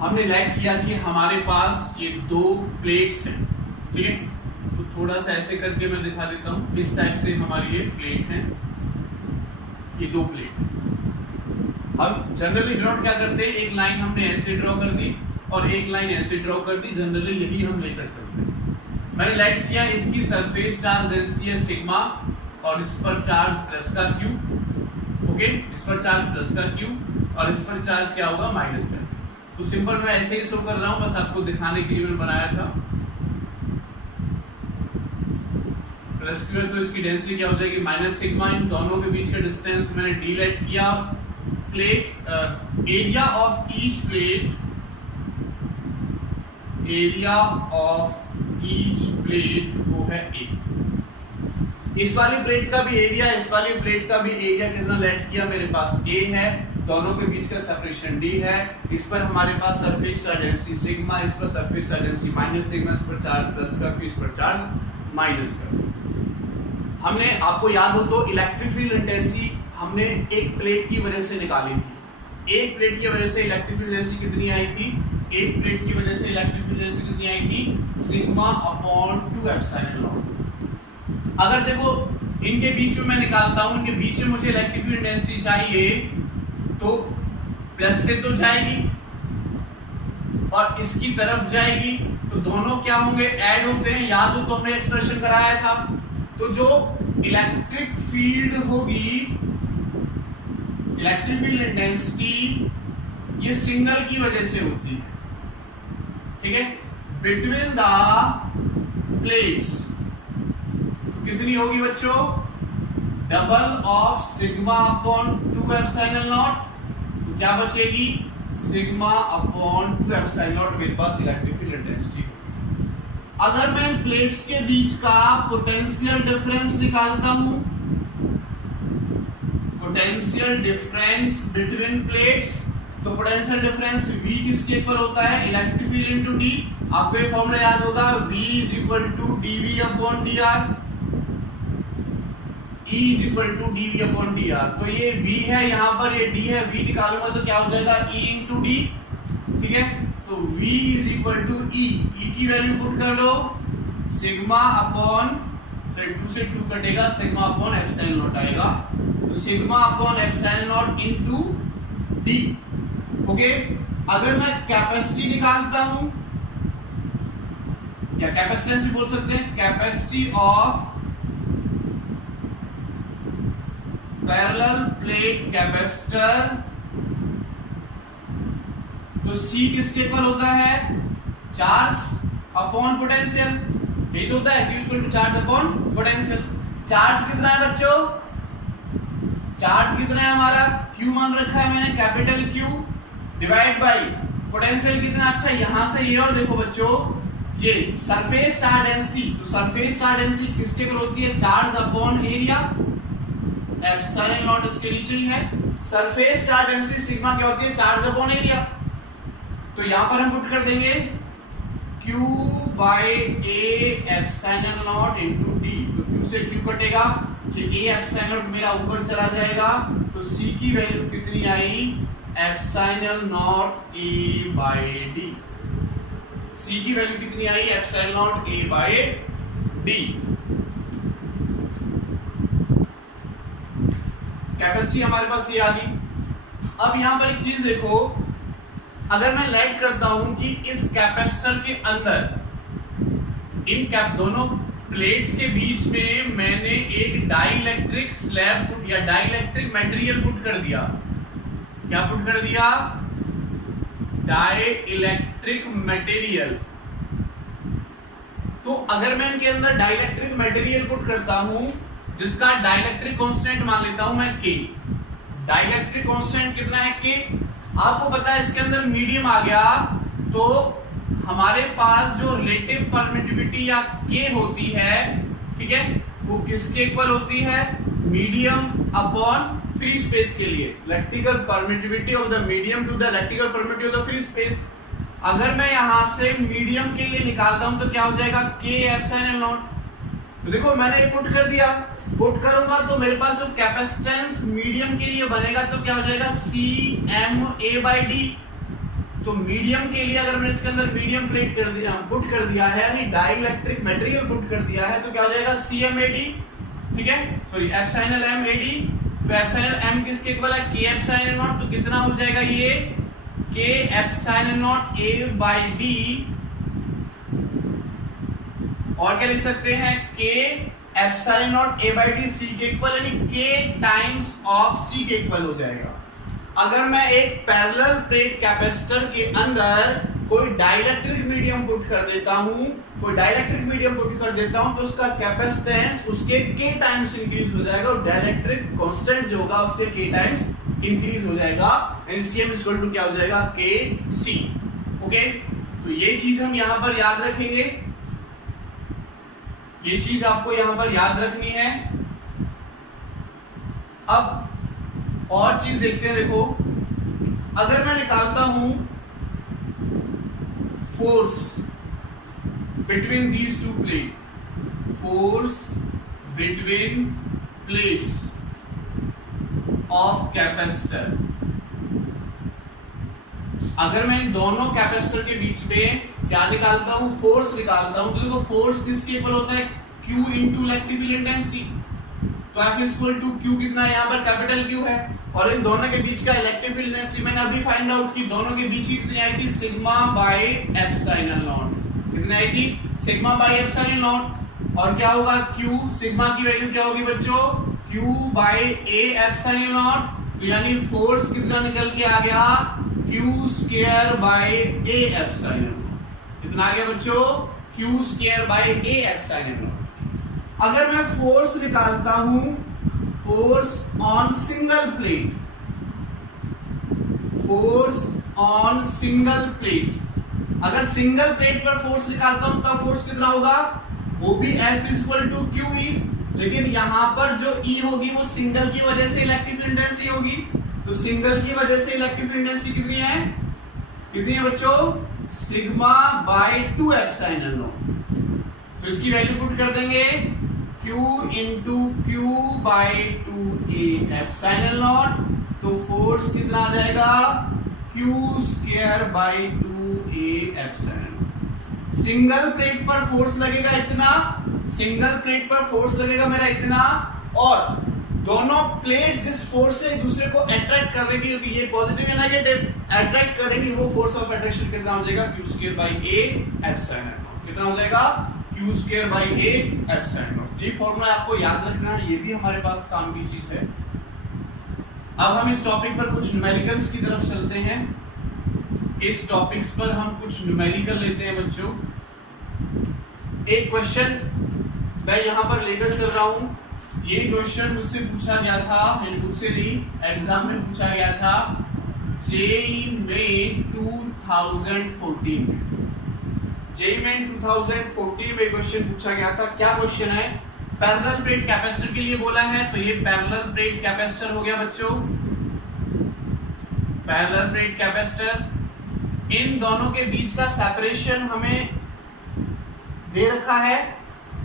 हमने लाइक किया कि हमारे पास ये दो प्लेट्स हैं, ठीक है। तो थोड़ा सा ऐसे करके मैं दिखा देता हूं, इस टाइप से हमारी ये प्लेट है, ये दो प्लेट। हम जनरली डिनोट क्या करते हैं, एक लाइन हमने ऐसे ड्रॉ कर दी और एक लाइन ऐसे ड्रॉ कर दी, जनरली यही हम लेकर चलते हैं। मैंने लाइक किया, इसकी सरफेस चार्ज डेंसिटी है सिग्मा और इस पर चार्ज प्लस का क्यू, ओके, इस पर चार्ज प्लस का क्यू और इस पर चार्ज क्या होगा माइनस का। तो सिंपल मैं ऐसे ही शो कर रहा हूं, बस आपको दिखाने के लिए मैंने बनाया था। प्लस क्यू है तो इसकी डेंसिटी क्या हो जाएगी माइनस सिग्मा, इन दोनों के बीच का डिस्टेंस मैंने डी लेट किया। Plate area of each plate, area of each plate वो है ए। इस वाली प्लेट का भी एरिया, इस वाली प्लेट का भी एरिया कितना लेट किया, मेरे पास ए है, दोनों के बीच का सेपरेशन डी है। इस पर हमारे पास सरफेस चार्ज डेंसिटी सिग्मा, इस पर surface charge density minus sigma, इस पर चार्ज प्लस का क्यू, इस पर चार्ज माइनस का। हमने, आपको याद हो तो, इलेक्ट्रिक फील्ड इंटेंसिटी हमने एक प्लेट की वजह से निकाली थी। एक प्लेट की वजह से इलेक्ट्रिक फील्ड इंटेंसिटी कितनी आई थी, एक प्लेट की वजह से इलेक्ट्रिक फील्ड इंटेंसिटी कितनी आई थी, सिग्मा अपॉन 2 एप्सिलॉन नॉट। अगर देखो इनके बीच में मैं निकालता हूं, इनके बीच में मुझे इलेक्ट्रिक फील्ड इंटेंसिटी चाहिए तो प्लस से तो जाएगी और इसकी तरफ जाएगी, तो दोनों क्या होंगे, ऐड होते हैं। याद हो तो हमने एक्सप्रेशन कराया था। तो जो इलेक्ट्रिक फील्ड होगी, इलेक्ट्रिक फील्ड इंटेंसिटी ये सिंगल की वजह से होती है, ठीक है, बिटवीन द प्लेट्स। कितनी होगी बच्चों, double of sigma upon 2 epsilon naught. तो क्या बचेगी, सिग्मा अपॉन 2 एप्सिलॉन नॉट मेरे पास इलेक्ट्रिक फील्ड इंटेंसिटी। अगर मैं प्लेट्स के बीच का पोटेंशियल डिफरेंस निकालता हूं, पोटेंशियल डिफरेंस बिटवीन प्लेट्स, तो पोटेंशियल डिफरेंस V किसके इक्वल होता है, इलेक्ट्रिक फील्ड इनटू D। आपको ये फॉर्मूला याद होगा, V is equal to dV upon dr, E is equal to dV upon dr। तो ये V है, यहां पर ये D है, V निकालूंगा तो क्या हो जाएगा, E इंटू D, ठीक है। तो V is equal to E, E की वैल्यू पुट कर लो, सिग्मा अपॉन 2 से 2 कटेगा, सिग्मा अपॉन एप्सिलॉन नॉट आएगा। तो sigma upon epsilon naught into D, okay. अगर मैं कैपेसिटी निकालता हूं, या कैपेसिटेंस भी बोल सकते हैं, capacity of parallel plate capacitor, तो C किसके इक्वल होता है, चार्ज अपॉन पोटेंशियल। यही तो होता है, Q equal to charge upon potential. Charge कितना है बच्चों, चार्ज कितना है हमारा, Q मान रखा है मैंने, capital Q, divide by potential कितना। अच्छा, यहां से ये, और देखो बच्चों ये सरफेस चार्ज डेंसिटी, तो सरफेस चार्ज डेंसिटी किसके इक्वल होती है, charge upon area, epsilon not इसके नीचे ही है। सरफेस चार्ज डेंसिटी सिग्मा क्या होती है, चार्ज अपॉन एरिया। तो यहां पर हम पुट कर देंगे Q by A epsilon naught into D। तो Q से Q कटेगा, ये A एप्सिलॉन नॉट मेरा ऊपर चला जाएगा, तो C की वैल्यू कितनी आई, epsilon naught A by D। C की वैल्यू कितनी आई, epsilon naught A by D। Capacity हमारे पास ये आ गई। अब यहां पर एक चीज देखो, अगर मैं लाइट करता हूं कि इस कैपेसिटर के अंदर इन दोनों प्लेट्स के बीच में मैंने एक डाइइलेक्ट्रिक स्लैब पुट या डाइइलेक्ट्रिक मटेरियल पुट कर दिया। क्या पुट कर दिया, डाइइलेक्ट्रिक मटेरियल। तो अगर मैं इनके अंदर डाइइलेक्ट्रिक मटेरियल पुट करता हूं, जिसका डाइइलेक्ट्रिक कांस्टेंट मान लेता हूं मैं K। डाइइलेक्ट्रिक कांस्टेंट कितना है, K। आपको पता है इसके अंदर मीडियम आ गया, तो हमारे पास जो रिलेटिव परमिटिविटी या K होती है, ठीक है, वो किसके इक्वल होती है, मीडियम अपॉन फ्री स्पेस के लिए, electrical permittivity of the medium to the electrical permittivity of the free space. अगर मैं यहां से मीडियम के लिए निकालता हूं तो क्या हो जाएगा, K एप्सिलॉन नॉट। तो देखो मैंने पुट कर दिया, पुट करूंगा तो मेरे पास जो कैपेसिटेंस मीडियम के लिए बनेगा तो क्या हो जाएगा, CMA by D। तो मीडियम के लिए अगर मैंने इसके अंदर मीडियम प्लेट कर दिया, पुट कर दिया है, यानी डाइइलेक्ट्रिक मटेरियल पुट कर दिया है, तो क्या हो जाएगा CmAd, ठीक है, सॉरी एप्सिलॉन MAd। तो एप्सिलॉन m किसके इक्वल है, K एप्सिलॉन नॉट, तो कितना हो जाएगा ये K एप्सिलॉन नॉट A/D, और क्या लिख सकते हैं K epsilon not A/D C के इक्वल, यानी K टाइम्स ऑफ C के इक्वल हो जाएगा। अगर मैं एक पैरेलल प्लेट कैपेसिटर के अंदर कोई डाइइलेक्ट्रिक मीडियम पुट कर देता हूं, तो उसका कैपेसिटेंस उसके K टाइम्स इंक्रीज हो जाएगा, और डाइइलेक्ट्रिक कांस्टेंट जो होगा उसके K टाइम्स इंक्रीज हो जाएगा, यानी Cm इक्वल टू क्या हो जाएगा Kc। ओके, तो ये चीज हम यहां पर याद रखेंगे, ये चीज आपको यहां पर याद रखनी है। अब और चीज देखते हैं, देखो अगर मैं निकालता हूं force between these two plate, force between plates of capacitor, अगर मैं इन दोनों कैपेसिटर के बीच में क्या निकालता हूं, फोर्स निकालता हूं, तो देखो फोर्स किसके इक्वल होता है, Q into electric field intensity. तो F इक्वल टू Q कितना है, यहां पर कैपिटल Q है, और इन दोनों के बीच का इलेक्ट्रिक फील्ड इंटेंसिटी मैंने अभी फाइंड आउट की, दोनों के बीच की कितनी आई थी, सिग्मा बाय एप्सिलॉन नॉट, कितनी आई थी, सिग्मा बाय एप्सिलॉन नॉट। और क्या होगा Q, सिग्मा की वैल्यू क्या होगी बच्चों, Q by A epsilon naught, तो यानी फोर्स कितना निकल के आ गया, Q square by A epsilon naught, कितना आ गया बच्चों, Q square by A epsilon naught. अगर मैं फोर्स निकालता हूं, force on single plate, force on single plate, अगर सिंगल प्लेट पर फोर्स निकालता हूं तब फोर्स कितना होगा, वो भी F इक्वल टू QE, लेकिन यहां पर जो E होगी वो सिंगल की वजह से इलेक्ट्रिक फील्ड इंटेंसिटी होगी, तो सिंगल की वजह से इलेक्ट्रिक फील्ड इंटेंसिटी कितनी है, कितनी है बच्चों, सिग्मा बाय 2 एप्सिलॉन नॉट। तो इसकी वैल्यू पुट कर देंगे, Q into Q by 2A epsilon naught, तो फोर्स कितना आ जाएगा, Q square by 2A epsilon naught. Single plate पर फोर्स लगेगा इतना, सिंगल प्लेट पर फोर्स लगेगा मेरा इतना, और दोनों प्लेट्स जिस फोर्स से एक दूसरे को अट्रैक्ट कर देगी, क्योंकि ये पॉजिटिव या नेगेटिव अट्रैक्ट करेंगी, वो फोर्स ऑफ अट्रैक्शन कितना हो जाएगा, Q square by A epsilon naught, कितना हो जाएगा, Q square by A epsilon not. ये फॉर्मूला आपको याद रखना है, ये भी हमारे पास काम की चीज है। अब हम इस टॉपिक पर कुछ न्यूमेरिकल्स की तरफ चलते हैं, इस टॉपिक्स पर हम कुछ न्यूमेरिकल लेते हैं बच्चों। एक क्वेश्चन मैं यहां पर लेकर चल रहा हूं, ये क्वेश्चन मुझसे पूछा गया था, मुझसे नहीं, एग्जाम में पूछा गया था जेईई में 2014 में, जेईई में 2014 में क्वेश्चन पूछा गया था। क्या क्वेश्चन है, पैरेलल प्लेट कैपेसिटर के लिए बोला है, तो ये पैरेलल प्लेट कैपेसिटर हो गया बच्चों, पैरेलल प्लेट कैपेसिटर। इन दोनों के बीच का सेपरेशन हमें दे रखा है,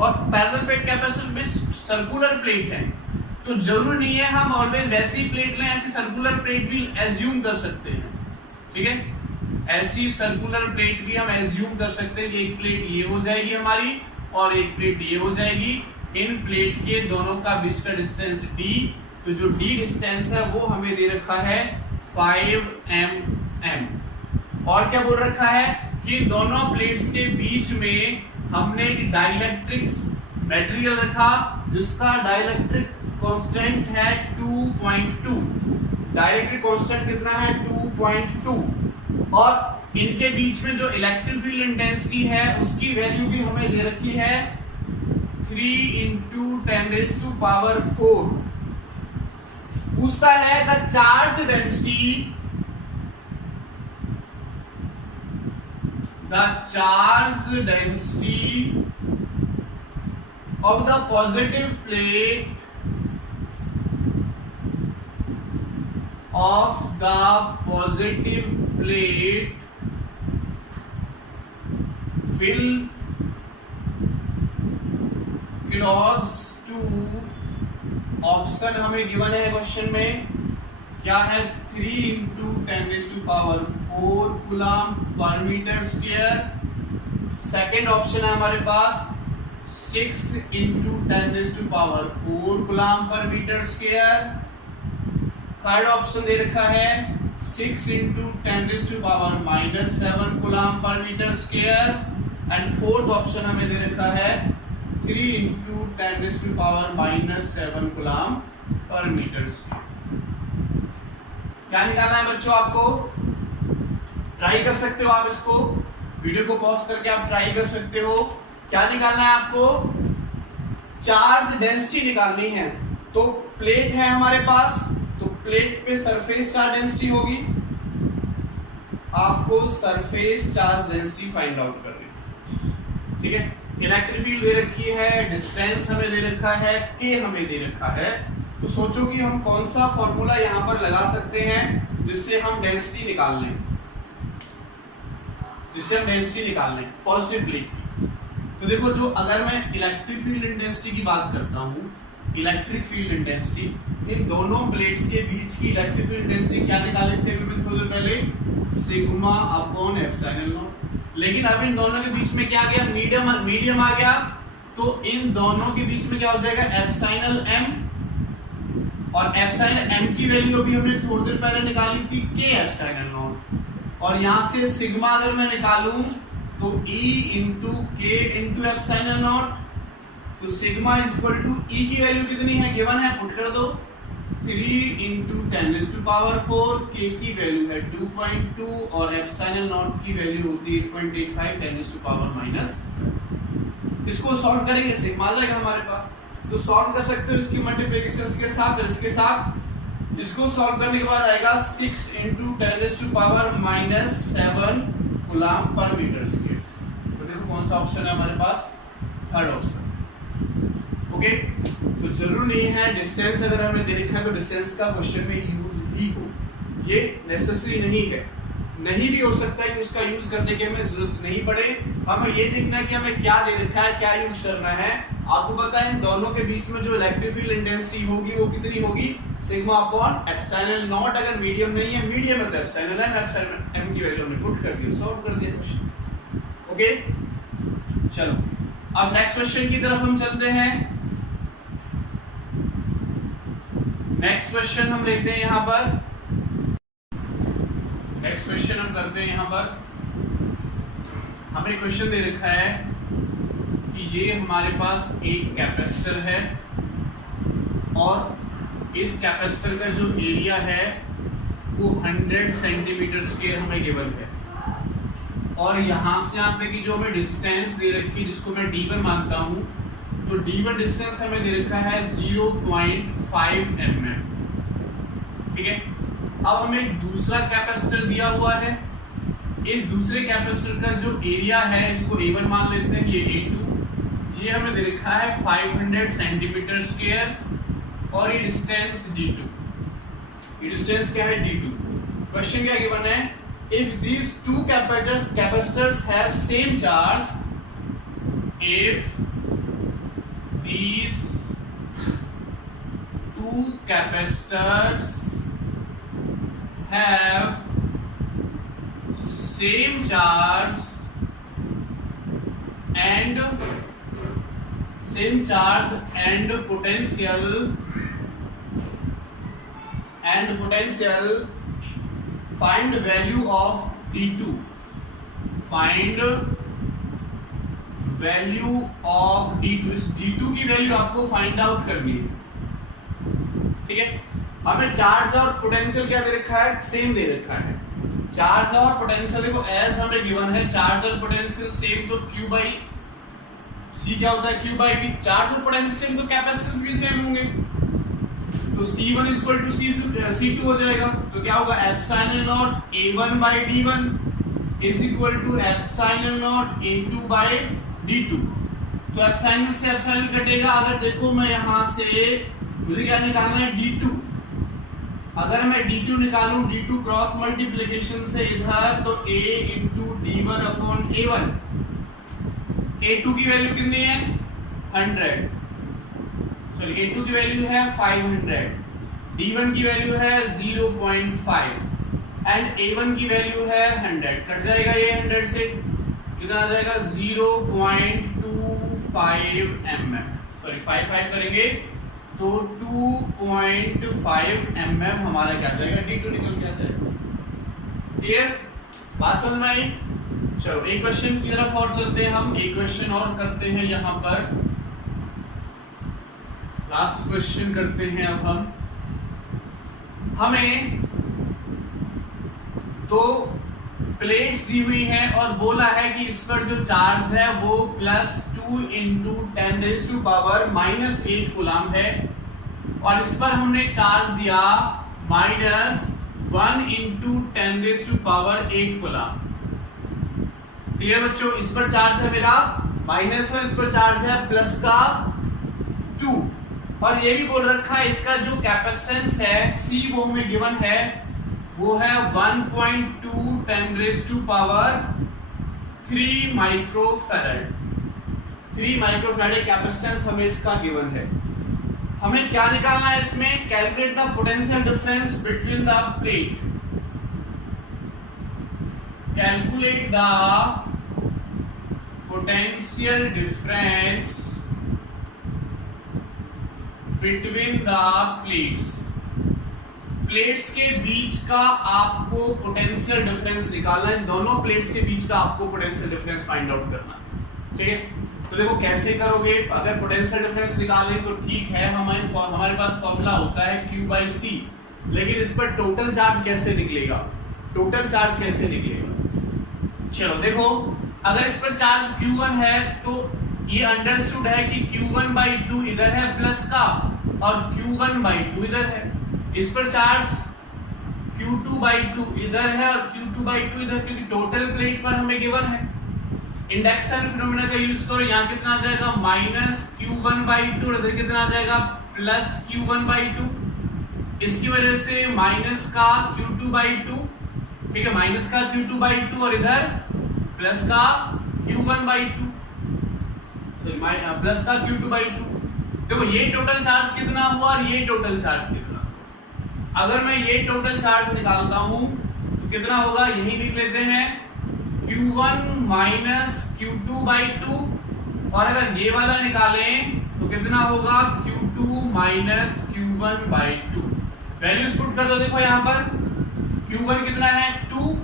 और पैरेलल प्लेट कैपेसिटर में सर्कुलर प्लेट है, तो जरूरी नहीं है हम ऑलवेज वैसी प्लेट लें, ऐसी सर्कुलर प्लेट भी एज्यूम कर सकते हैं, ठीक है, ऐसी सर्कुलर प्लेट भी हम एज्यूम कर सकते हैं कि एक प्लेट ये हो जाएगी हमारी और एक प्लेट ये हो जाएगी। इन प्लेट के दोनों का बीच का डिस्टेंस d, तो जो d डिस्टेंस है वो हमें दे रखा है 5 mm, और क्या बोल रखा है कि दोनों प्लेट्स के बीच में हमने डाइइलेक्ट्रिक मटेरियल रखा जिसका डाइइलेक्ट्रिक कांस्टेंट है 2.2, डाइइलेक्ट्रिक कांस्टेंट कितना है 2.2, और इनके बीच में जो इलेक्ट्रिक फील्ड इंटेंसिटी है उसकी वैल्यू भी हमें दे रखी है 3 into 10⁴। पूछता है the charge density, the charge density of the positive plate will close to, option हमें गिवन है क्वेश्चन में क्या है 3 into 10⁴ coulomb per metre square. Second option है हमारे पास 6 into 10⁴ coulomb per metre square. Third option दे रखा है 6 into 10⁻⁻7 coulomb per metre square. And fourth option हमें दे रखा है 3 into 10⁻⁻7 coulomb per metre square. क्या निकालना है बच्चों आपको? ट्राई कर सकते हो आप इसको, वीडियो को पॉज करके आप ट्राई कर सकते हो। क्या निकालना है आपको? चार्ज डेंसिटी निकालनी है। तो प्लेट है हमारे पास, तो प्लेट पे सरफेस चार्ज डेंसिटी होगी। आपको surface charge density find out करनी है, ठीक है। इलेक्ट्रिक फील्ड दे रखी है, डिस्टेंस हमें दे रखा है, के हमें दे रखा है। तो सोचो कि हम कौन सा फॉर्मूला यहां पर लगा सकते हैं जिससे हम डेंसिटी निकाल लें, पॉजिटिव प्लेट की। तो देखो, जो अगर मैं इलेक्ट्रिक फील्ड इंटेंसिटी की बात करता हूं, इलेक्ट्रिक फील्ड इंटेंसिटी, इन दोनों प्लेट्स के बीच की इलेक्ट्रिक फील्ड इंटेंसिटी क्या निकाले थे अभी थोड़ी देर पहले? Sigma upon epsilon not. लेकिन अब इन दोनों के बीच में क्या आ गया? मीडियम आ गया। तो इन दोनों के बीच में क्या हो जाएगा? Epsilon M. और एप्सिलॉन एम की वैल्यू अभी हमने थोड़ी देर पहले निकाली थी के एप्सिलॉन नॉट। और यहां से सिग्मा अगर मैं निकालूं तो E into K into epsilon naught. तो sigma is equal to E की वैल्यू कितनी है? गिवन है, पुट कर दो 3 इंटू 10⁴, के की वैल्यू है 2.2 और एप्सिलॉन नॉट की वैल्यू होती है 8.85 10⁻⁻। इसको सॉल्व करेंगे, सिग्मा आ जाएगा हमारे पास। तो सॉल्व कर सकते हो इसकी मल्टीप्लिकेशंस के साथ और इसके साथ। इसको सॉल्व करने के बाद आएगा 6 into 10⁻⁻7 coulomb per metre square. तो देखो कौन सा ऑप्शन है हमारे पास? Third option. ओके, तो जरूर नहीं है डिस्टेंस अगर हमें दे रखा है तो डिस्टेंस का क्वेश्चन में यूज ही हो, ये नेसेसरी नहीं है। नहीं भी हो सकता है कि उसका यूज करने की हमें जरूरत नहीं पड़े। हमें ये देखना है कि हमें क्या दे रखा है, क्या यूज करना है। आपको पता है इन दोनों के बीच में जो इलेक्ट्रिक फील्ड इंटेंसिटी होगी वो कितनी होगी? Sigma upon epsilon naught. अगर मीडियम नहीं है, मीडियम है तो एप्सिलॉन एम की वैल्यू हमने पुट कर दी, सॉल्व कर दिया क्वेश्चन। ओके, चलो अब नेक्स्ट क्वेश्चन की तरफ हम चलते हैं। नेक्स्ट क्वेश्चन हम लेते हैं यहां पर, नेक्स्ट क्वेश्चन हम करते हैं यहां पर। हमें क्वेश्चन दे रखा है कि ये हमारे पास एक कैपेसिटर है और इस कैपेसिटर का जो एरिया है वो 100 सेंटीमीटर स्क्वायर हमें गिवन है। और यहां से यहां तक की जो हमें डिस्टेंस दे रखी है जिसको मैं d1 मानता हूं, तो d1 डिस्टेंस हमें दे रखा है 0.5 mm, ठीक है। अब हमें एक दूसरा कैपेसिटर दिया हुआ है। इस दूसरे कैपेसिटर का जो एरिया है इसको A1 मान लेते हैं, ये A2, ये हमें दे रखा है 500 सेंटीमीटर स्क्वायर और ये डिस्टेंस D2। ये डिस्टेंस क्या है? D2। क्वेश्चन क्या गिवन है? If these two capacitors have same charge, if these two capacitors have same charge and potential, find value of D2, find value of D2। इस D2 की value आपको find out करनी है, ठीक है। हमें चार्ज और पोटेंशियल क्या दे रखा है? सेम दे रखा है। चार्ज और पोटेंशियल देखो एज हमें गिवन है, चार्ज और पोटेंशियल सेम, तो Q बाई C क्या होता है? Q by V। चार्ज और पोटेंशियल सेम तो कैपेसिटेंस भी सेम होंगे, तो C1 is equal to C2 हो जाएगा। तो क्या होगा? Epsilon naught A1 by D1 is equal to epsilon naught A2 by D2। तो एप्सिलॉन से एप्सिलॉन कटेगा। अगर देखो मैं यहां से मुझे क्या निकालना है? D2। अगर मैं D2 निकालूं, D2 क्रॉस मल्टीप्लिकेशन से इधर, तो A into D1 upon A1। A2 की वैल्यू कितनी है? 100, सॉरी A2 की वैल्यू है 500। D1 की वैल्यू है 0.5 एंड A1 की वैल्यू है 100। कट जाएगा ये 100 से, कितना आ जाएगा 0.25 mm, सॉरी 5 करेंगे तो 2.5 mm हमारा क्या जाएगा, D2 निकल के आ जाएगा। क्लियर, बात समझ में आई? चलो एक क्वेश्चन की तरफ और चलते हैं, हम एक क्वेश्चन और करते हैं यहाँ पर, लास्ट क्वेश्चन करते हैं अब हम। हमें दो प्लेट्स दी हुई हैं और बोला है कि इस पर जो चार्ज है वो +2 × 10⁻⁻8 कूलम है और इस पर हमने चार्ज दिया -1 × 10⁸ कूलम। क्लियर बच्चों, इस पर चार्ज है मेरा -1, इस पर चार्ज है +2 और ये भी बोल रखा है इसका जो कैपेसिटेंस है C वो हमें गिवन है, वो है 1.2 × 10⁻³ माइक्रोफैरड। 3 माइक्रोफैरड कैपेसिटेंस हमें इसका गिवन है। हमें क्या निकालना है इसमें, calculate the potential difference between the plate. Calculate the potential difference between the plates. Plates के बीच का आपको पोटेंशियल डिफरेंस निकालना है, दोनों प्लेट्स के बीच का आपको पोटेंशियल डिफरेंस फाइंड आउट करना है। ठीक है, तो देखो कैसे करोगे, अगर पोटेंशियल डिफरेंस निकालें तो ठीक है, हमारे पास फॉर्मूला होता है Q/C, लेकिन इस पर टोटल चार्ज कैसे निकलेगा, टोटल चार्ज कैसे निकलेगा? चलो देखो, अगर इस पर चार्ज Q1 है तो ये अंडरस्टूड है कि Q1/2 इधर है प्लस का और Q1/2 इधर है। इस पर चार्ज Q2/2 इधर है और Q2/2 इधर, क्योंकि टोटल प्लेट पर हमें गिवन है। इंडक्शन फिनोमेना का यूज करो, यहाँ कितना आ जाएगा -Q1/2 और इधर कितना आ जाएगा +Q1/2। इसकी वजह से माइनस का Q2/2, ठीक है, माइनस का Q2/2 और इधर प्लस का Q1/2, प्लस का Q2/2। देखो ये टोटल चार्ज कितना हुआ और ये टोटल चार्ज कितना। अगर मैं ये टोटल चार्ज निकालता हूं तो कितना होगा, यही लिख लेते हैं Q1 - Q2/2 और अगर ये वाला निकालें तो कितना होगा Q2 - Q1/2। वैल्यूज पुट कर दो, देखो यहां पर Q1 कितना है 2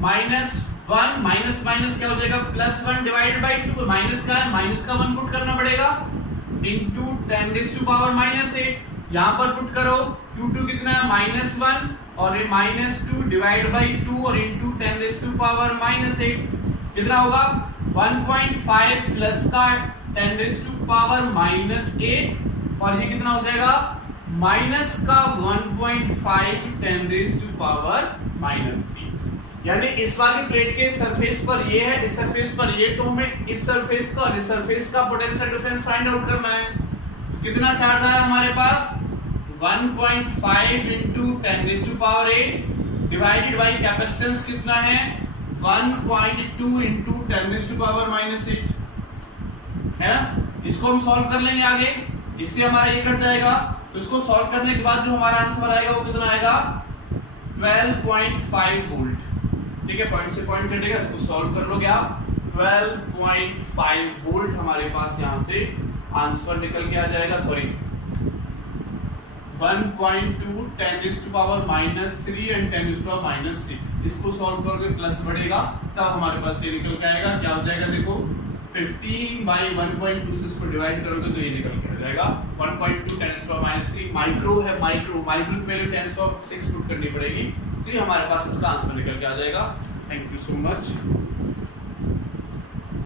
-1 माइनस माइनस क्या हो जाएगा +1 डिवाइडेड बाय 2, माइनस का है, माइनस का 1 पुट करना पड़ेगा इनटू 10⁻⁸। यहां पर पुट करो Q2 कितना है -1 और ये -2 डिवाइड बाय 2 और इनटू 10⁻⁸ कितना होगा 1.5 प्लस का 10⁻⁸ और ये कितना हो जाएगा माइनस का 1.5 10⁻⁻8। यानी इस वाली प्लेट के सरफेस पर ये है, इस सरफेस पर ये, तो हमें इस सरफेस का और इस सरफेस का पोटेंशियल डिफरेंस फाइंड आउट करना है। तो कितना चार्ज आया हमारे पास 1.5 × 10⁸ डिवाइडेड बाय कैपेसिटेंस कितना है 1.2 × 10⁻⁻8 है ना। इसको हम सॉल्व कर लेंगे आगे, इससे हमारा ये कट जाएगा। तो इसको सॉल्व करने के बाद जो हमारा आंसर आएगा वो कितना आएगा 12.5 वोल्ट। ठीक है, पॉइंट से पॉइंट कटेगा, इसको सॉल्व कर लोगे आप 12.5 वोल्ट हमारे पास यहां से आंसर निकल के आ जाएगा। Sorry 1.2 10⁻³ and 10⁻⁶। इसको सॉल्व करोगे प्लस बढ़ेगा तब हमारे पास ये निकल के आएगा। क्या हो जाएगा देखो 15/1.2 से इसको डिवाइड करोगे तो ये निकल के आ जाएगा 1.2 10⁻³ माइक्रो है, माइक्रो की वैल्यू 10⁻6 पुट करनी पड़ेगी, तो ये हमारे पास इसका आंसर निकल के आ जाएगा। Thank you so much.